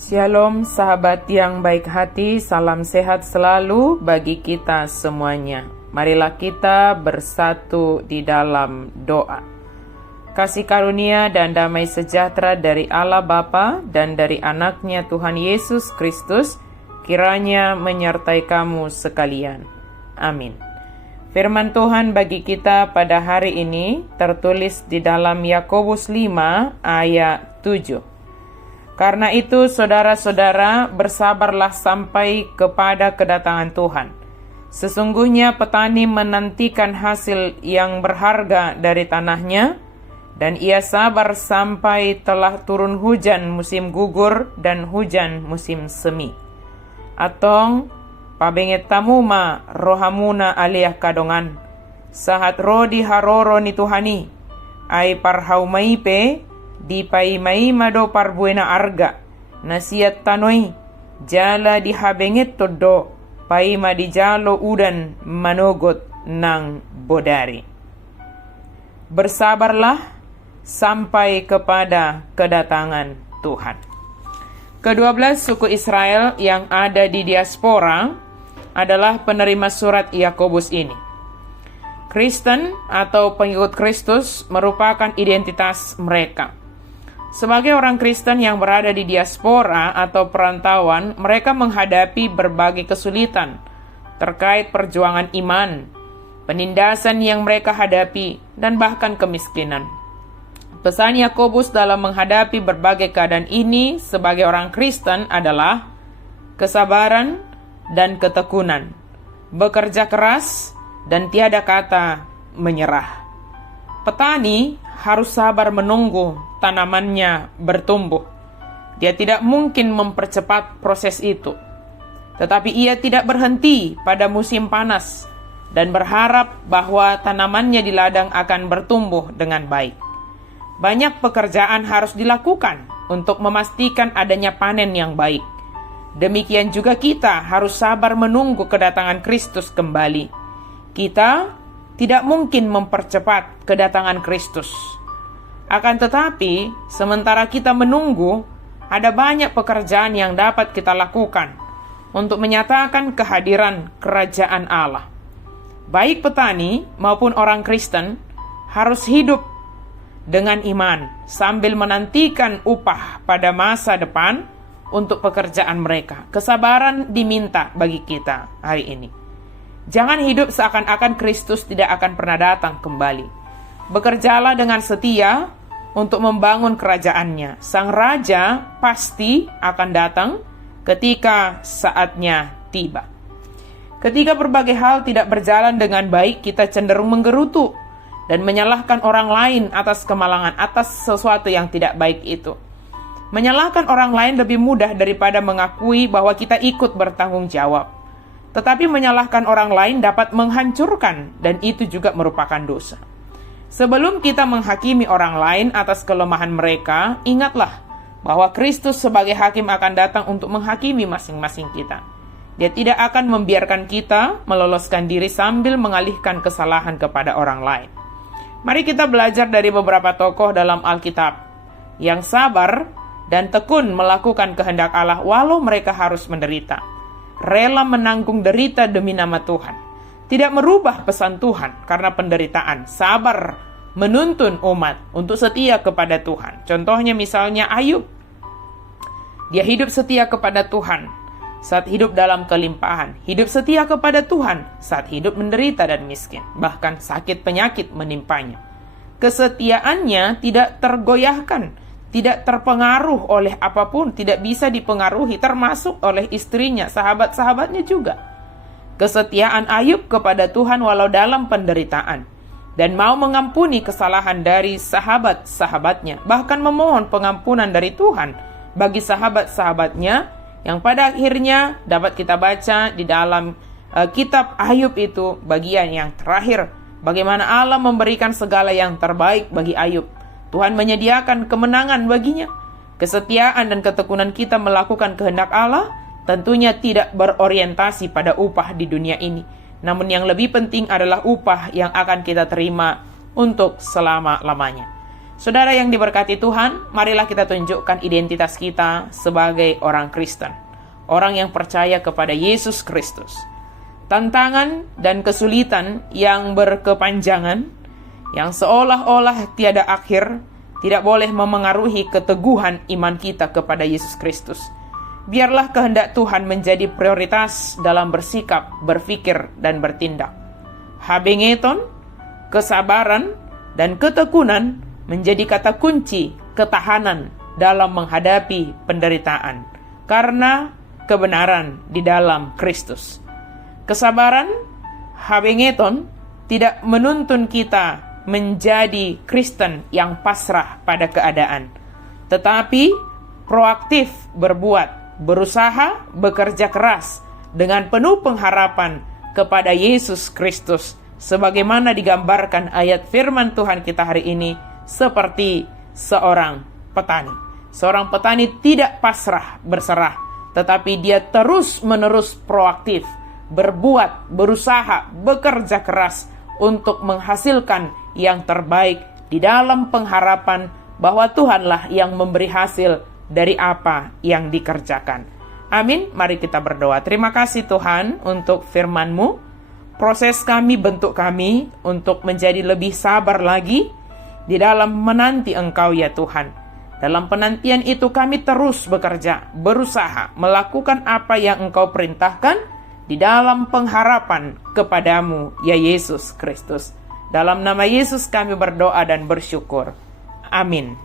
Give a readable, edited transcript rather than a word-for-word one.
Shalom sahabat yang baik hati, salam sehat selalu bagi kita semuanya. Marilah kita bersatu di dalam doa. Kasih karunia dan damai sejahtera dari Allah Bapa dan dari anaknya Tuhan Yesus Kristus kiranya menyertai kamu sekalian. Amin. Firman Tuhan bagi kita pada hari ini tertulis di dalam Yakobus 5 ayat 7. Karena itu, saudara-saudara, bersabarlah sampai kepada kedatangan Tuhan. Sesungguhnya petani menantikan hasil yang berharga dari tanahnya, dan ia sabar sampai telah turun hujan musim gugur dan hujan musim semi. Atong, pabenget tamuma rohamuna aliyah kadongan, sahat rodi haroro ni Tuhani, ay parhaumaipe, di paimai mado parbuena arga nasiat tanoi jala di habenget todo paima di jalo udan manogot nang bodari. Bersabarlah sampai kepada kedatangan Tuhan. Ke-12 suku Israel yang ada di diaspora adalah penerima surat Yakobus ini. Kristen atau pengikut Kristus merupakan identitas mereka. Sebagai orang Kristen yang berada di diaspora atau perantauan, mereka menghadapi berbagai kesulitan terkait perjuangan iman, penindasan yang mereka hadapi, dan bahkan kemiskinan. Pesan Yakobus dalam menghadapi berbagai keadaan ini sebagai orang Kristen adalah kesabaran dan ketekunan, bekerja keras, dan tiada kata menyerah. Petani harus sabar menunggu tanamannya bertumbuh. Dia tidak mungkin mempercepat proses itu. Tetapi ia tidak berhenti pada musim panas dan berharap bahwa tanamannya di ladang akan bertumbuh dengan baik. Banyak pekerjaan harus dilakukan untuk memastikan adanya panen yang baik. Demikian juga kita harus sabar menunggu kedatangan Kristus kembali. Kita tidak mungkin mempercepat kedatangan Kristus. Akan tetapi, sementara kita menunggu, ada banyak pekerjaan yang dapat kita lakukan untuk menyatakan kehadiran kerajaan Allah. Baik petani maupun orang Kristen harus hidup dengan iman sambil menantikan upah pada masa depan untuk pekerjaan mereka. Kesabaran diminta bagi kita hari ini. Jangan hidup seakan-akan Kristus tidak akan pernah datang kembali. Bekerjalah dengan setia untuk membangun kerajaannya. Sang Raja pasti akan datang ketika saatnya tiba. Ketika berbagai hal tidak berjalan dengan baik, kita cenderung menggerutu dan menyalahkan orang lain atas kemalangan, atas sesuatu yang tidak baik itu. Menyalahkan orang lain lebih mudah daripada mengakui bahwa kita ikut bertanggung jawab. Tetapi menyalahkan orang lain dapat menghancurkan, dan itu juga merupakan dosa. Sebelum kita menghakimi orang lain atas kelemahan mereka, ingatlah bahwa Kristus sebagai hakim akan datang untuk menghakimi masing-masing kita. Dia tidak akan membiarkan kita meloloskan diri sambil mengalihkan kesalahan kepada orang lain. Mari kita belajar dari beberapa tokoh dalam Alkitab yang sabar dan tekun melakukan kehendak Allah walau mereka harus menderita. Rela menanggung derita demi nama Tuhan. Tidak merubah pesan Tuhan karena penderitaan. Sabar menuntun umat untuk setia kepada Tuhan. Contohnya misalnya Ayub. Dia hidup setia kepada Tuhan saat hidup dalam kelimpahan. Hidup setia kepada Tuhan saat hidup menderita dan miskin. Bahkan sakit penyakit menimpanya. Kesetiaannya tidak tergoyahkan, tidak terpengaruh oleh apapun, tidak bisa dipengaruhi, termasuk oleh istrinya, sahabat-sahabatnya juga. Kesetiaan Ayub kepada Tuhan walau dalam penderitaan, dan mau mengampuni kesalahan dari sahabat-sahabatnya, bahkan memohon pengampunan dari Tuhan bagi sahabat-sahabatnya, yang pada akhirnya dapat kita baca di dalam kitab Ayub itu, bagian yang terakhir, bagaimana Allah memberikan segala yang terbaik bagi Ayub. Tuhan menyediakan kemenangan baginya. Kesetiaan dan ketekunan kita melakukan kehendak Allah tentunya tidak berorientasi pada upah di dunia ini. Namun yang lebih penting adalah upah yang akan kita terima untuk selama-lamanya. Saudara yang diberkati Tuhan, marilah kita tunjukkan identitas kita sebagai orang Kristen, orang yang percaya kepada Yesus Kristus. Tantangan dan kesulitan yang berkepanjangan, yang seolah-olah tiada akhir, tidak boleh memengaruhi keteguhan iman kita kepada Yesus Kristus. Biarlah kehendak Tuhan menjadi prioritas dalam bersikap, berpikir, dan bertindak. Habengeton, kesabaran, dan ketekunan menjadi kata kunci ketahanan dalam menghadapi penderitaan karena kebenaran di dalam Kristus. Kesabaran, habengeton, tidak menuntun kita menjadi Kristen yang pasrah pada keadaan, tetapi proaktif berbuat, berusaha, bekerja keras dengan penuh pengharapan kepada Yesus Kristus, sebagaimana digambarkan ayat firman Tuhan kita hari ini, seperti seorang petani. Seorang petani tidak pasrah berserah, tetapi dia terus-menerus proaktif, berbuat, berusaha, bekerja keras untuk menghasilkan yang terbaik di dalam pengharapan bahwa Tuhanlah yang memberi hasil dari apa yang dikerjakan. Amin. Mari kita berdoa. Terima kasih Tuhan untuk firman-Mu. Proses kami, bentuk kami untuk menjadi lebih sabar lagi di dalam menanti Engkau ya Tuhan. Dalam penantian itu kami terus bekerja, berusaha, melakukan apa yang Engkau perintahkan di dalam pengharapan kepadamu ya Yesus Kristus. Dalam nama Yesus kami berdoa dan bersyukur. Amin.